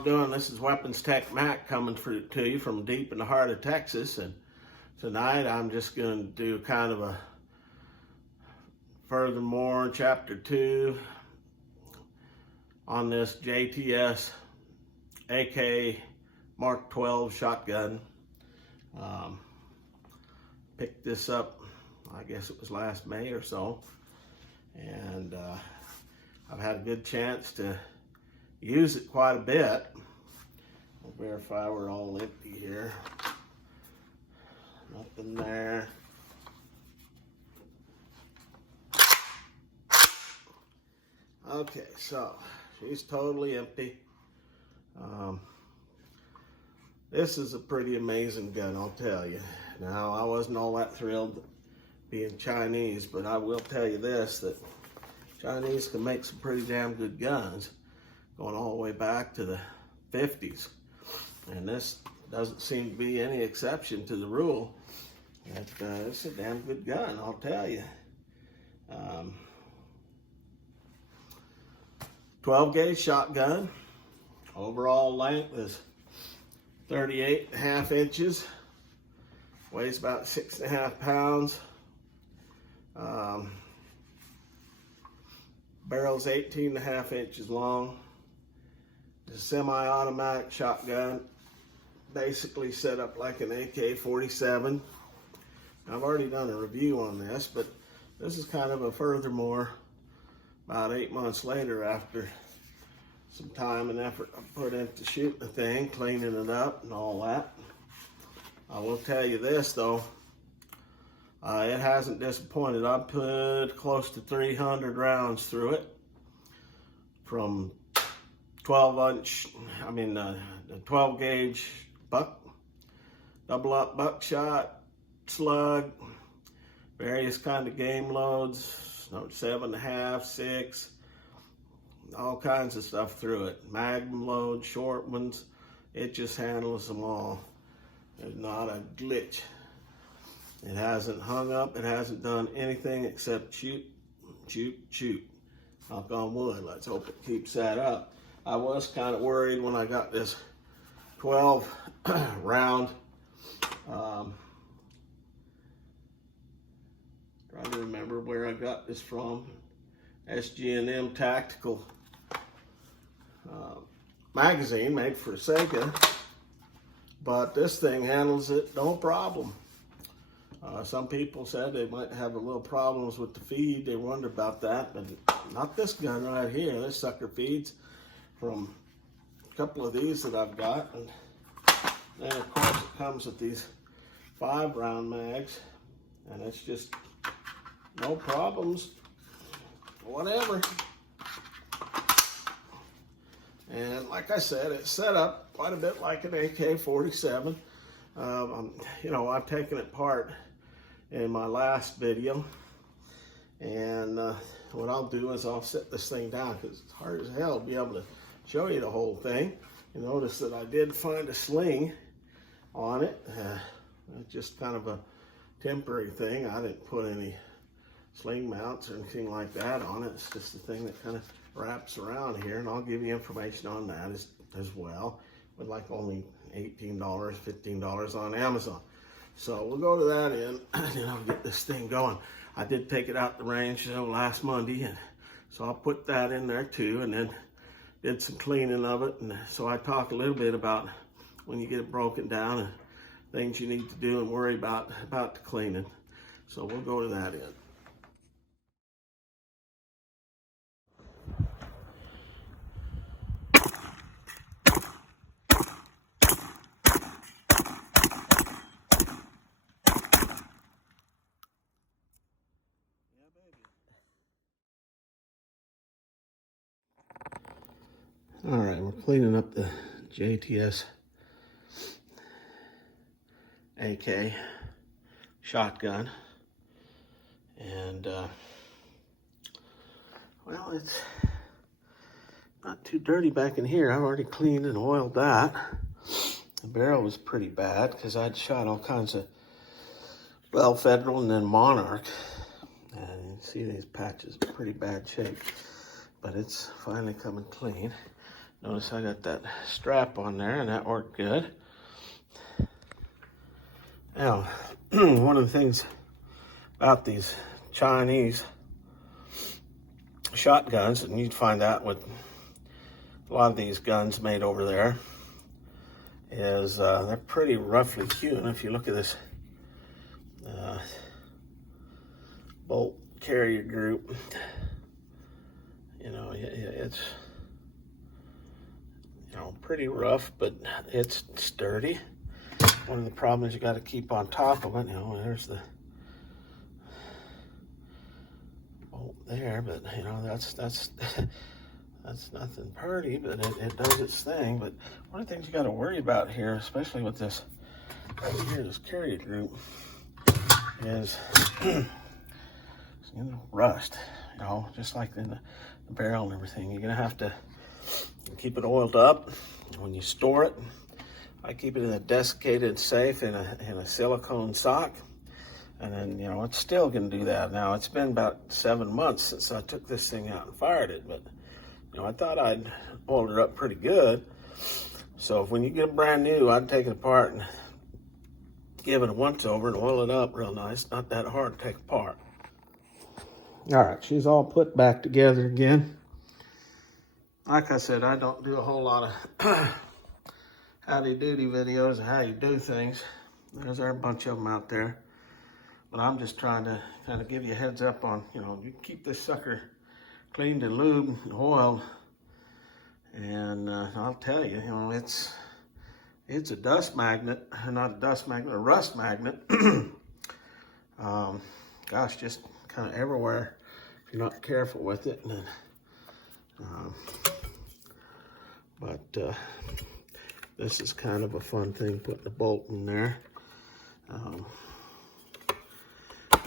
y'all doing? This is Weapons Tech Mac coming to you from deep in the heart of Texas, and tonight I'm just going to do kind of a furthermore chapter 2 on this JTS MK12 shotgun. Picked this up, I guess it was last May or so, and I've had a good chance to use it quite a bit. I'll verify we're all empty here. Nothing there. Okay, so she's totally empty. This is a pretty amazing gun, I'll tell you. Now, I wasn't all that thrilled being Chinese, but I will tell you this, that Chinese can make some pretty damn good guns, going all the way back to the 50s. And this doesn't seem to be any exception to the rule. It's a damn good gun, I'll tell you. 12 gauge shotgun. Overall length is 38.5 inches. Weighs about 6.5 pounds. Barrel's 18.5 inches long. It's a semi-automatic shotgun, basically set up like an AK-47. I've already done a review on this, but this is kind of a furthermore about 8 months later, after some time and effort I put into shooting the thing, cleaning it up and all that. I will tell you this though, it hasn't disappointed. I put close to 300 rounds through it, from 12 gauge double up buckshot, slug, various kind of game loads, 7.5, 6, all kinds of stuff through it. Magnum loads, short ones, it just handles them all. There's not a glitch. It hasn't hung up, it hasn't done anything except shoot, shoot, shoot. Knock on wood, let's hope it keeps that up. I was kind of worried when I got this 12 round, trying to remember where I got this from, SG&M Tactical magazine made for Sega, but this thing handles it no problem. Some people said they might have a little problems with the feed. They wonder about that, but not this gun right here. This sucker feeds from a couple of these that I've got, and then of course it comes with these 5 round mags, and it's just no problems, whatever. And like I said, it's set up quite a bit like an AK-47. I've taken it apart in my last video, and what I'll do is I'll set this thing down, because it's hard as hell to be able to show you the whole thing. You notice that I did find a sling on it. It's just kind of a temporary thing. I didn't put any sling mounts or anything like that on it. It's just a thing that kind of wraps around here, and I'll give you information on that as well, with like only $18, $15 on Amazon. So we'll go to that end, and I'll get this thing going. I did take it out the range last Monday, and so I'll put that in there too, and then did some cleaning of it. And so I talk a little bit about when you get it broken down and things you need to do and worry about the cleaning. So we'll go to that end. All right, we're cleaning up the JTS AK shotgun, and well, it's not too dirty back in here. I've already cleaned and oiled that. The barrel was pretty bad because I'd shot all kinds of, well, Federal and then Monarch, and you can see these patches are pretty bad shape, but it's finally coming clean. Notice I got that strap on there, and that worked good. Now, one of the things about these Chinese shotguns, and you'd find that with a lot of these guns made over there, is they're pretty roughly hewn. If you look at this bolt carrier group, you know, it's, you know, pretty rough, but it's sturdy. One of the problems you got to keep on top of it, you know, there's the bolt there, but you know, that's nothing pretty, but it does its thing. But one of the things you got to worry about here, especially with this right here, this carrier group, is rust. You know, just like in the barrel and everything, you're gonna have to keep it oiled up when you store it. I keep it in a desiccated safe in a silicone sock, and then, you know, it's still gonna do that. Now, it's been about 7 months since I took this thing out and fired it, but you know, I thought I'd oiled it up pretty good. So if when you get it brand new, I'd take it apart and give it a once over and oil it up real nice. Not that hard to take apart. All right, she's all put back together again. Like I said, I don't do a whole lot of howdy-doody videos of how you do things. There's a bunch of them out there. But I'm just trying to kind of give you a heads up on, you know, you keep this sucker cleaned and lubed and oiled. And I'll tell you, you know, it's a dust magnet, not a dust magnet, a rust magnet. Gosh, just kind of everywhere if you're not careful with it. And, but this is kind of a fun thing, putting the bolt in there.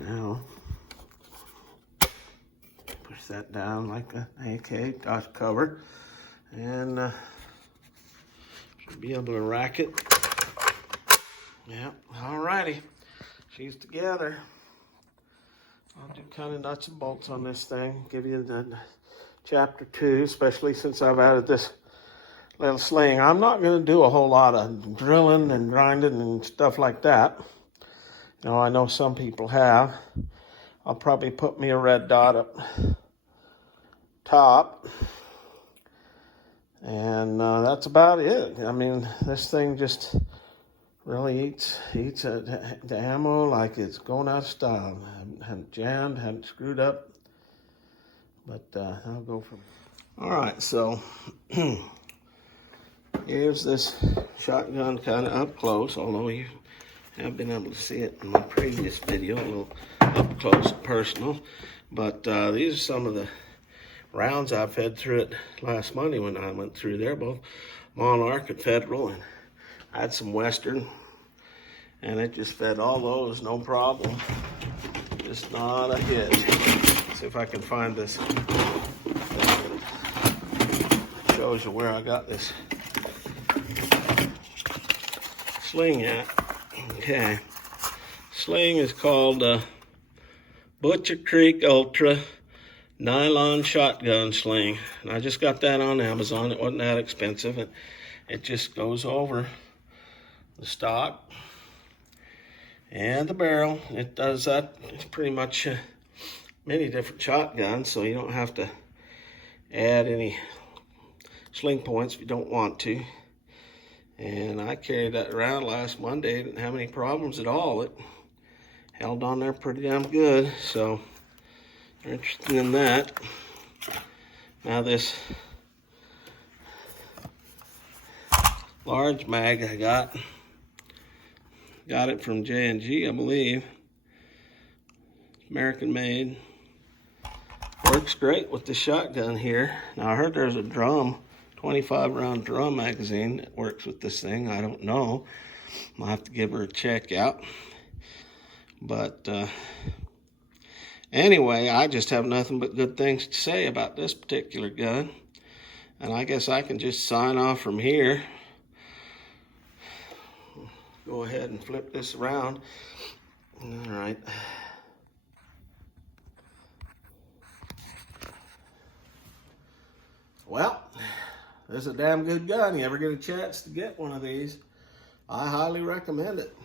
Now, push that down like an AK dot cover, and should be able to rack it. Yeah, alrighty, she's together. I'll do kind of nuts and bolts on this thing, give you the chapter 2, especially since I've added this little sling. I'm not going to do a whole lot of drilling and grinding and stuff like that. You know, I know some people have. I'll probably put me a red dot up top, and that's about it. I mean, this thing just really eats the ammo like it's going out of style. Haven't jammed, haven't screwed up, but I'll go from. All right, so here's this shotgun kind of up close, although you have been able to see it in my previous video, a little up close and personal. But these are some of the rounds I fed through it last Monday when I went through there, both Monarch and Federal, and I had some Western, and it just fed all those, no problem. Just not a hit. Let's see if I can find this. Shows you where I got this sling at. Okay, sling is called Butcher Creek Ultra Nylon Shotgun Sling. And I just got that on Amazon. It wasn't that expensive. It just goes over the stock and the barrel. It does that. It's pretty much many different shotguns, so you don't have to add any sling points if you don't want to. And I carried that around last Monday. Didn't have any problems at all. It held on there pretty damn good. So, you're interested in that. Now this large mag I got it from J&G, I believe. American made. Works great with the shotgun here. Now I heard there's a drum, 25 round drum magazine that works with this thing. I don't know. I'll have to give her a check out. But anyway, I just have nothing but good things to say about this particular gun. And I guess I can just sign off from here. Go ahead and flip this around. All right. Well, This is a damn good gun. You ever get a chance to get one of these, I highly recommend it.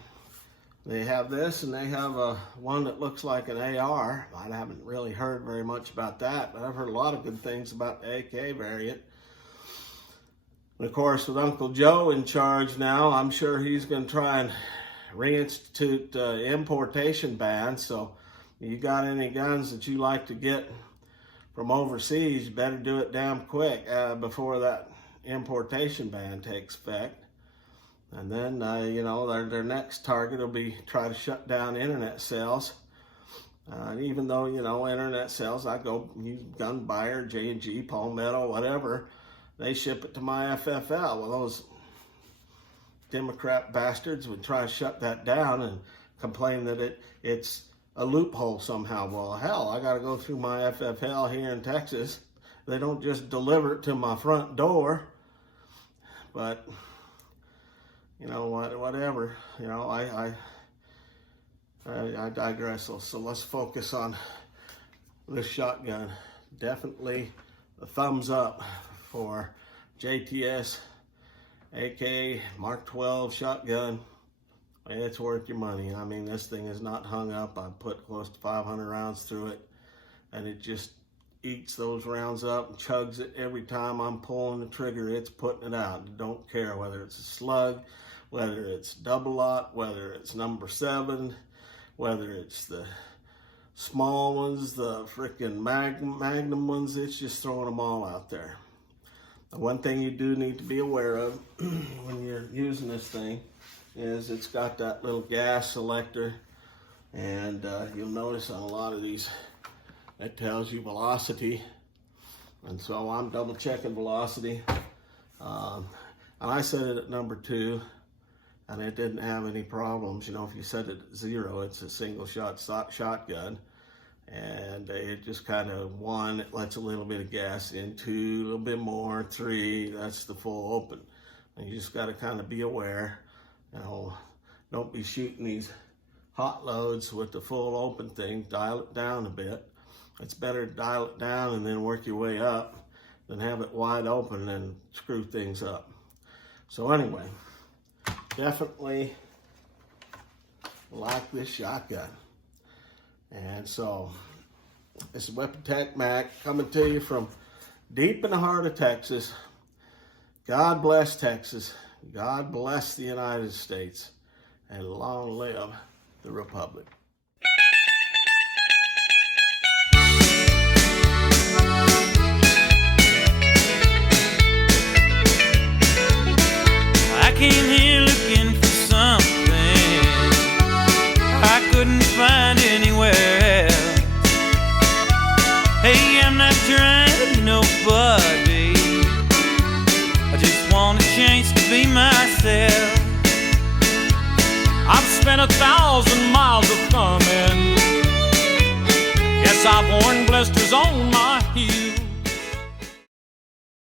They have this, and they have one that looks like an AR. I haven't really heard very much about that, but I've heard a lot of good things about the AK variant. And of course, with Uncle Joe in charge now, I'm sure he's going to try and reinstitute importation ban. So you got any guns that you like to get from overseas, you better do it damn quick before that importation ban takes effect. And then, you know, their next target will be try to shut down internet sales. And even though, you know, internet sales, I go use Gun Buyer, J&G, Palmetto, whatever, they ship it to my FFL. Well, those Democrat bastards would try to shut that down and complain that it's a loophole somehow. Well, hell, I got to go through my FFL here in Texas. They don't just deliver it to my front door. But you know, whatever, you know, I digress. So let's focus on this shotgun. Definitely a thumbs up for JTS AK Mark 12 shotgun. It's worth your money. I mean, this thing is not hung up. I put close to 500 rounds through it, and it just eats those rounds up and chugs it every time I'm pulling the trigger. It's putting it out. Don't care whether it's a slug, whether it's double lot, whether it's number 7, whether it's the small ones, the freaking magnum ones. It's just throwing them all out there. The one thing you do need to be aware of when you're using this thing is it's got that little gas selector, and you'll notice on a lot of these it tells you velocity, and so I'm double checking velocity, and I set it at number 2, and it didn't have any problems. You know, if you set it at 0, it's a single shot shotgun, and it just kind of 1, it lets a little bit of gas in, 2, a little bit more, 3, that's the full open. And you just got to kind of be aware, you know, don't be shooting these hot loads with the full open thing. Dial it down a bit. It's better to dial it down and then work your way up than have it wide open and screw things up. So anyway, definitely like this shotgun. And so this is Weapon Tech Mac coming to you from deep in the heart of Texas. God bless Texas. God bless the United States. And long live the Republic. I came here looking for something I couldn't find anywhere else. Hey, I'm not trying to be nobody, I just want a chance to be myself. I've spent 1,000 miles of thumbing. Yes, I've worn blisters on my heels.